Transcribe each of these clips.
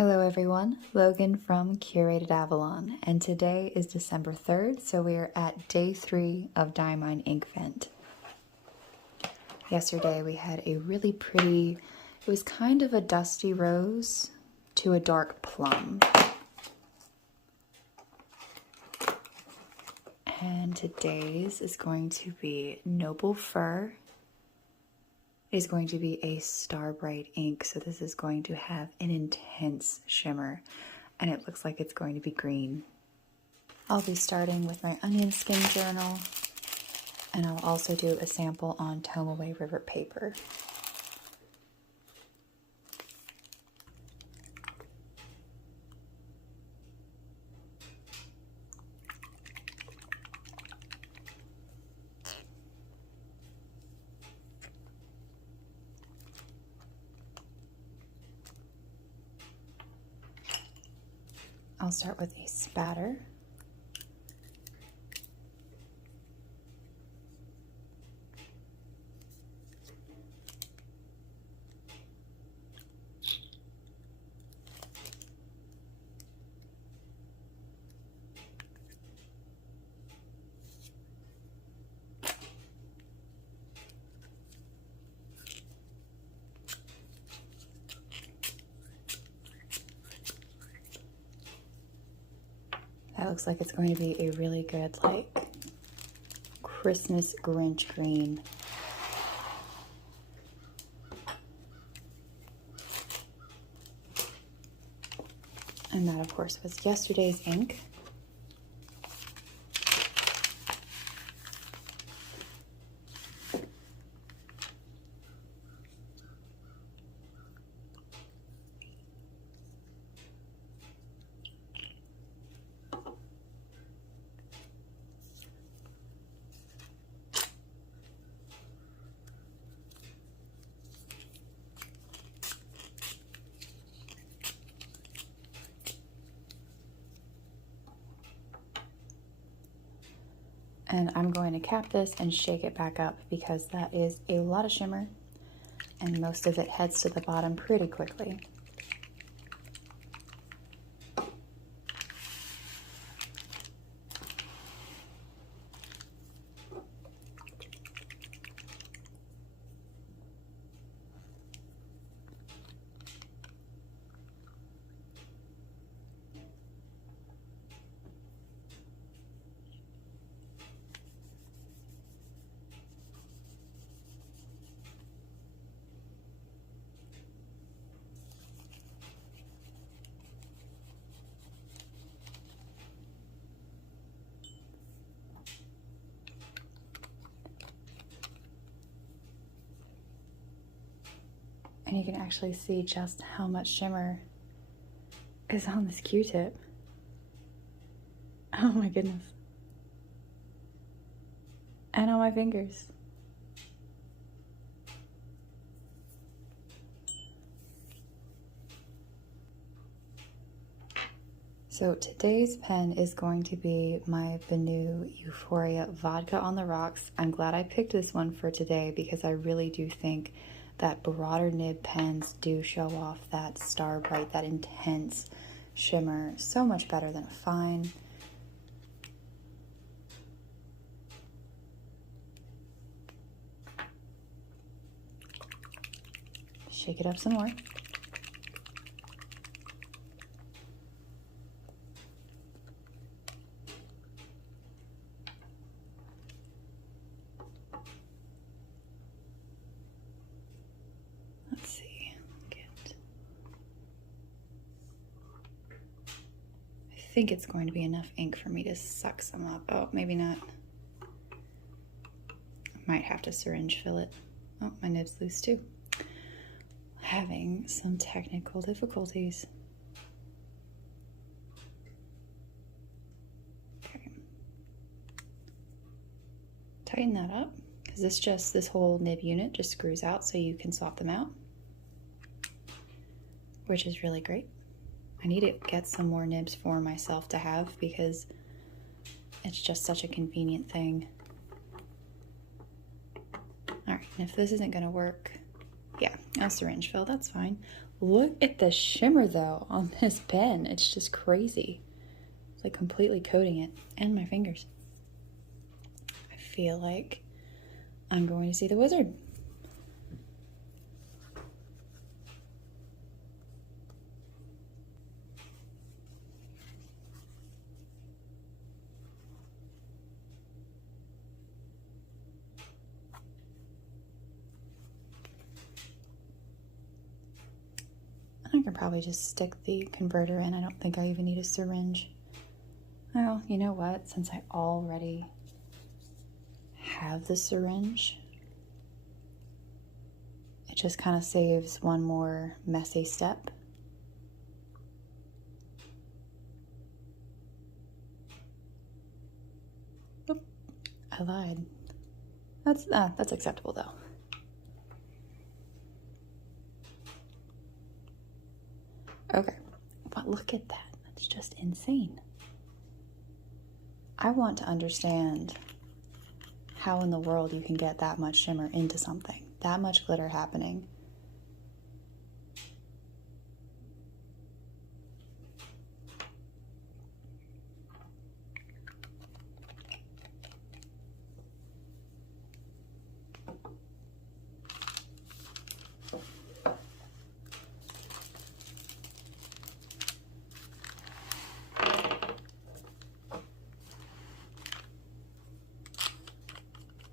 Hello everyone, Logan from Curated Avalon, and today is December 3rd, so we are at day 3 of Diamine Inkvent. Yesterday we had a really pretty, it was kind of a dusty rose to a dark plum. And today's is going to be Noble Fir. Is going to be a star bright ink, so this is going to have an intense shimmer, and it looks like it's going to be green. I'll be starting with my onion skin journal, and I'll also do a sample on Tomoe River Paper. I'll start with a spatter. That looks like it's going to be a really good, like, Christmas Grinch green. And that, of course, was yesterday's ink. And I'm going to cap this and shake it back up because that is a lot of shimmer and most of it heads to the bottom pretty quickly. And you can actually see just how much shimmer is on this Q-tip. Oh my goodness. And on my fingers. So today's pen is going to be my BENU Euphoria Vodka on the Rocks. I'm glad I picked this one for today because I really do think that broader nib pens do show off that star bright, that intense shimmer so much better than a fine. Shake it up some more. Let's see. I think it's going to be enough ink for me to suck some up. Oh, maybe not. I might have to syringe fill it. Oh, my nib's loose too. Having some technical difficulties. Okay. Tighten that up, because this whole nib unit just screws out so you can swap them out, which is really great. I need to get some more nibs for myself to have because it's just such a convenient thing. All right, and if this isn't gonna work, yeah, I'll syringe fill, that's fine. Look at the shimmer though on this pen. It's just crazy. It's like completely coating it and my fingers. I feel like I'm going to see the wizard. I can probably just stick the converter in. I don't think I even need a syringe. Well, you know what? Since I already have the syringe, it just kind of saves one more messy step. Oop, I lied. That's acceptable though. Okay, but look at that. That's just insane. I want to understand how in the world you can get that much shimmer into something, that much glitter happening.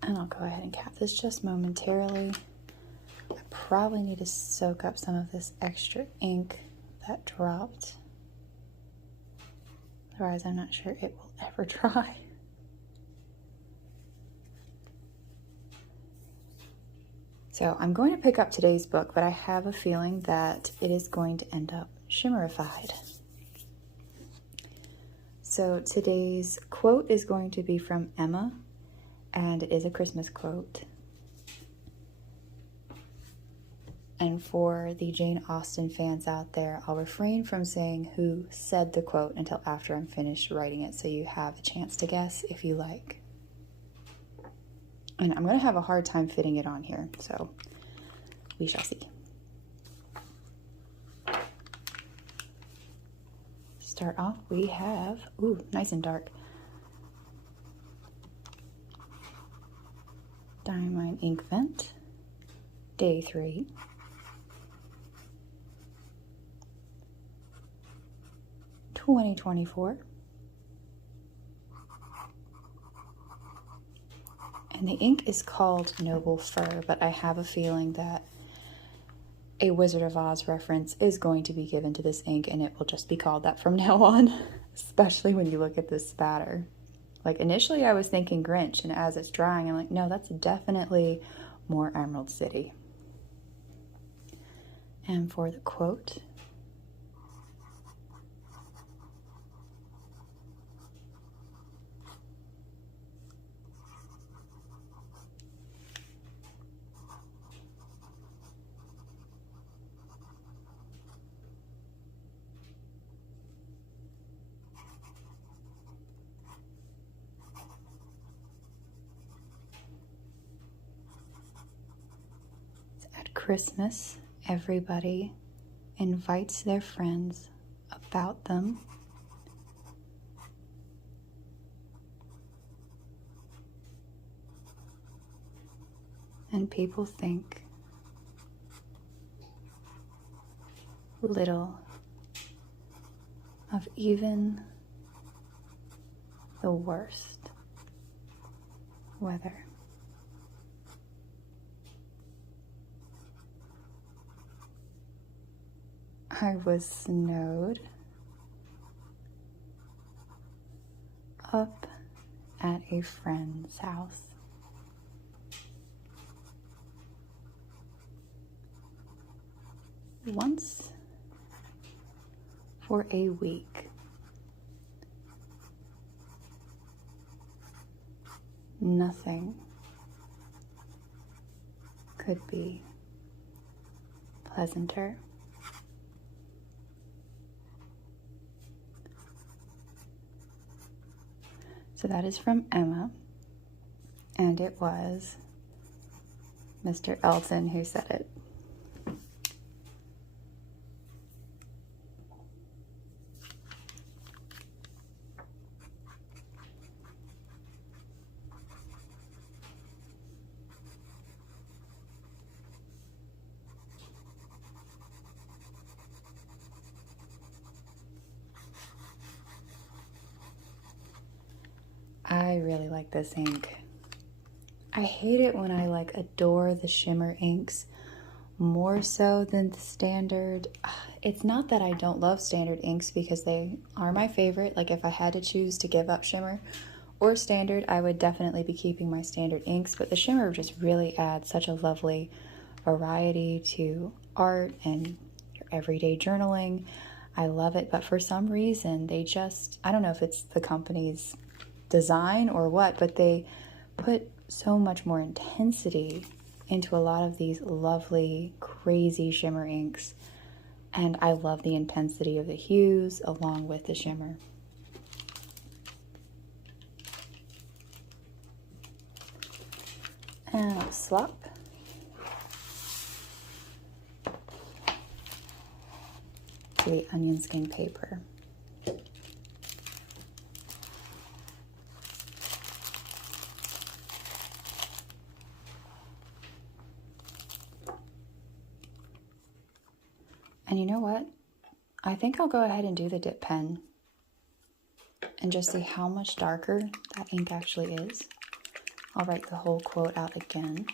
And I'll go ahead and cap this just momentarily. I probably need to soak up some of this extra ink that dropped. Otherwise, I'm not sure it will ever dry. So I'm going to pick up today's book, but I have a feeling that it is going to end up shimmerified. So today's quote is going to be from Emma, and it is a Christmas quote. And for the Jane Austen fans out there, I'll refrain from saying who said the quote until after I'm finished writing it, so you have a chance to guess if you like. And I'm going to have a hard time fitting it on here, so we shall see. Start off, we have, ooh, nice and dark, Diamine Inkvent, Day 3. (2024). And the ink is called Noble Fir, but I have a feeling that a Wizard of Oz reference is going to be given to this ink, and it will just be called that from now on, especially when you look at this spatter. Like initially I was thinking Grinch, and as it's drying, I'm like, no, that's definitely more Emerald City. And for the quote, at Christmas, everybody invites their friends about them. And people think little of even the worst weather. I was snowed up at a friend's house. Once for a week. Nothing could be pleasanter. So that is from Emma, and it was Mr. Elton who said it. I really like this ink. I hate it when I like adore the shimmer inks more so than the standard. It's not that I don't love standard inks because they are my favorite. Like if I had to choose to give up shimmer or standard, I would definitely be keeping my standard inks, but the shimmer just really adds such a lovely variety to art and your everyday journaling. I love it, but for some reason they just, I don't know if it's the company's design or what, but they put so much more intensity into a lot of these lovely, crazy shimmer inks. And I love the intensity of the hues along with the shimmer. And I'll swap. To the onion skin paper. And you know what? I think I'll go ahead and do the dip pen and just see how much darker that ink actually is. I'll write the whole quote out again.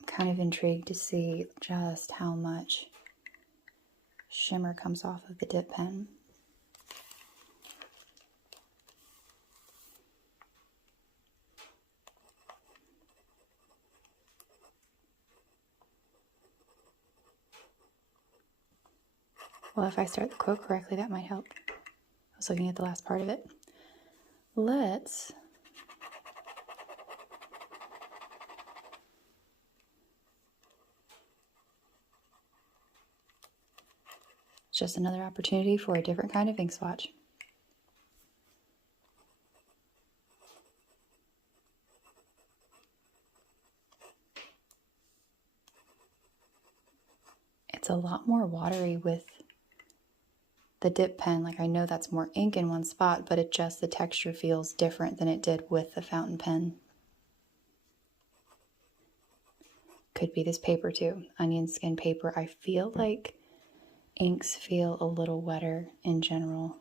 I'm kind of intrigued to see just how much shimmer comes off of the dip pen. Well, if I start the quote correctly, that might help. I was looking at the last part of it. Let's it's just another opportunity for a different kind of ink swatch. It's a lot more watery with the dip pen. Like I know that's more ink in one spot, but it just, the texture feels different than it did with the fountain pen. Could be this paper too, onion skin paper. I feel like inks feel a little wetter in general.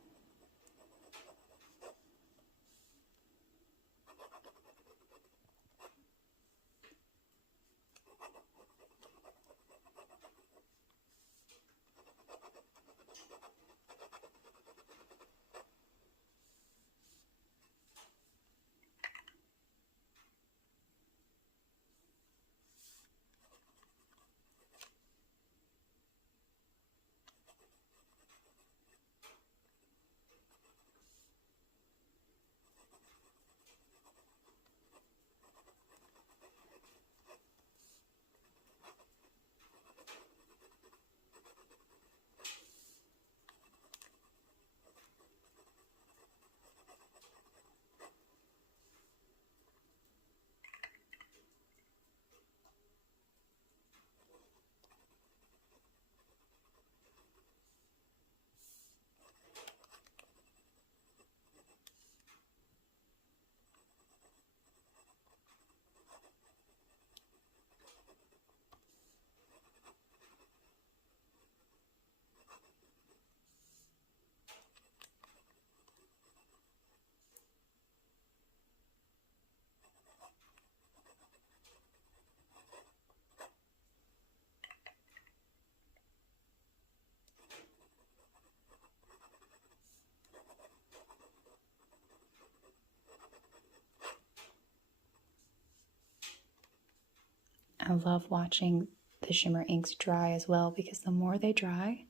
I love watching the shimmer inks dry as well, because the more they dry,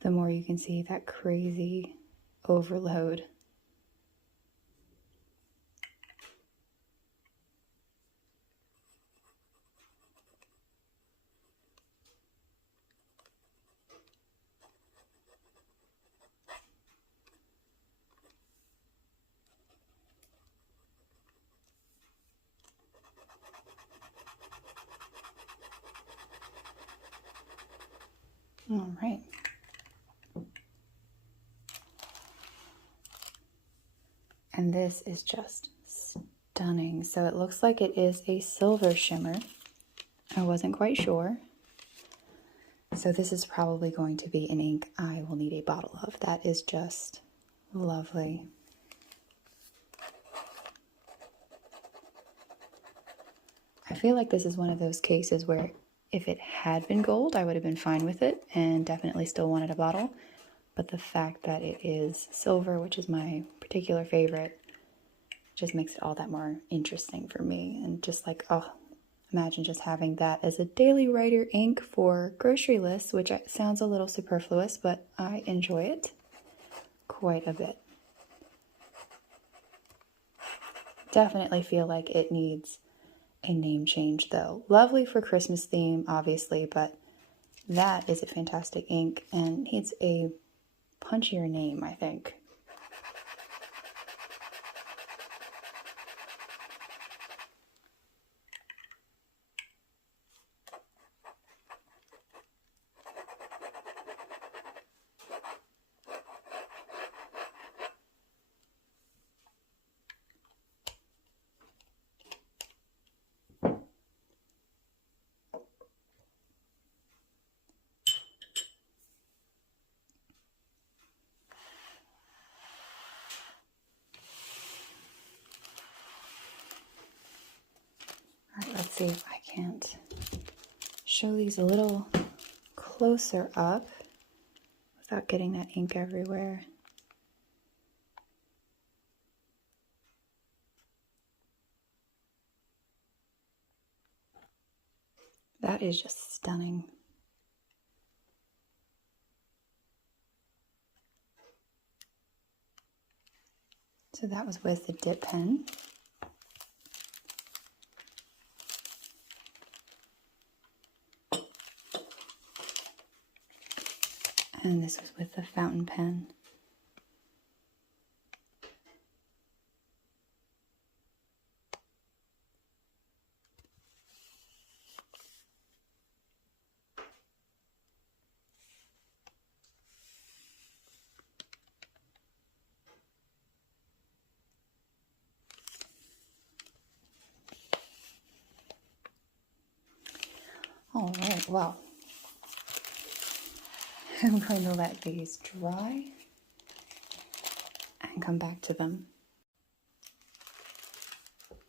the more you can see that crazy overload. All right. And this is just stunning. So it looks like it is a silver shimmer. I wasn't quite sure. So this is probably going to be an ink I will need a bottle of. That is just lovely. I feel like this is one of those cases where if it had been gold, I would have been fine with it and definitely still wanted a bottle. But the fact that it is silver, which is my particular favorite, just makes it all that more interesting for me. And just like, oh, imagine just having that as a daily writer ink for grocery lists, which sounds a little superfluous, but I enjoy it quite a bit. Definitely feel like it needs a name change though. Lovely for Christmas theme, obviously, but that is a fantastic ink and needs a punchier name, I think. Alright, let's see if I can't show these a little closer up without getting that ink everywhere. That is just stunning. So that was with the dip pen. And this was with the fountain pen. All right, well, I'm going to let these dry and come back to them.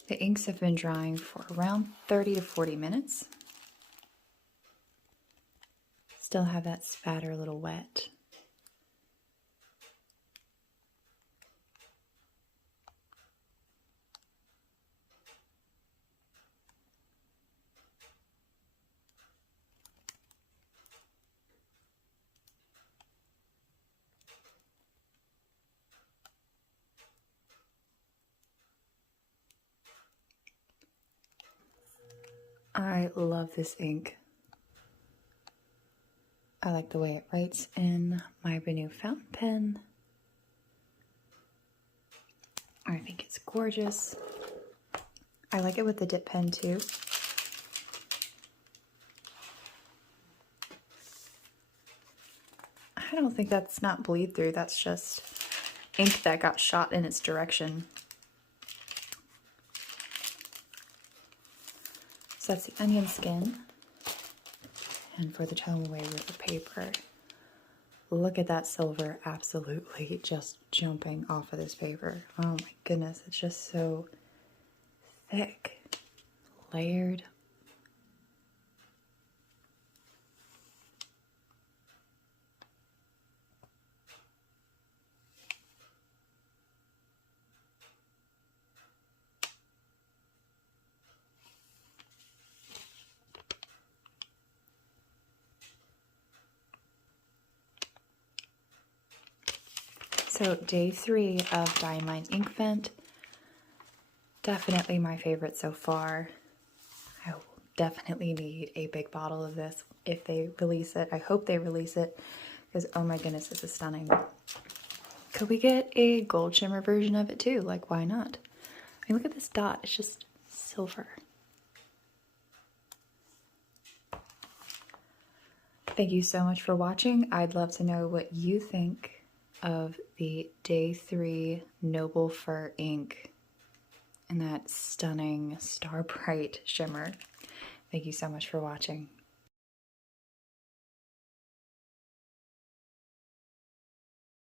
The inks have been drying for around 30 to 40 minutes. Still have that spatter a little wet. I love this ink. I like the way it writes in my BENU fountain pen. I think it's gorgeous. I like it with the dip pen too. I don't think that's not bleed through, that's just ink that got shot in its direction. So that's the onion skin. And for the Tomoe River Paper, look at that silver absolutely just jumping off of this paper. Oh my goodness, it's just so thick, layered. So day 3 of Diamine Inkvent, definitely my favorite so far. I will definitely need a big bottle of this if they release it. I hope they release it because oh my goodness, this is stunning. Could we get a gold shimmer version of it too? Like, why not? I mean, look at this dot, it's just silver. Thank you so much for watching. I'd love to know what you think of the day 3 Noble Fir ink and that stunning star bright shimmer. Thank you so much for watching.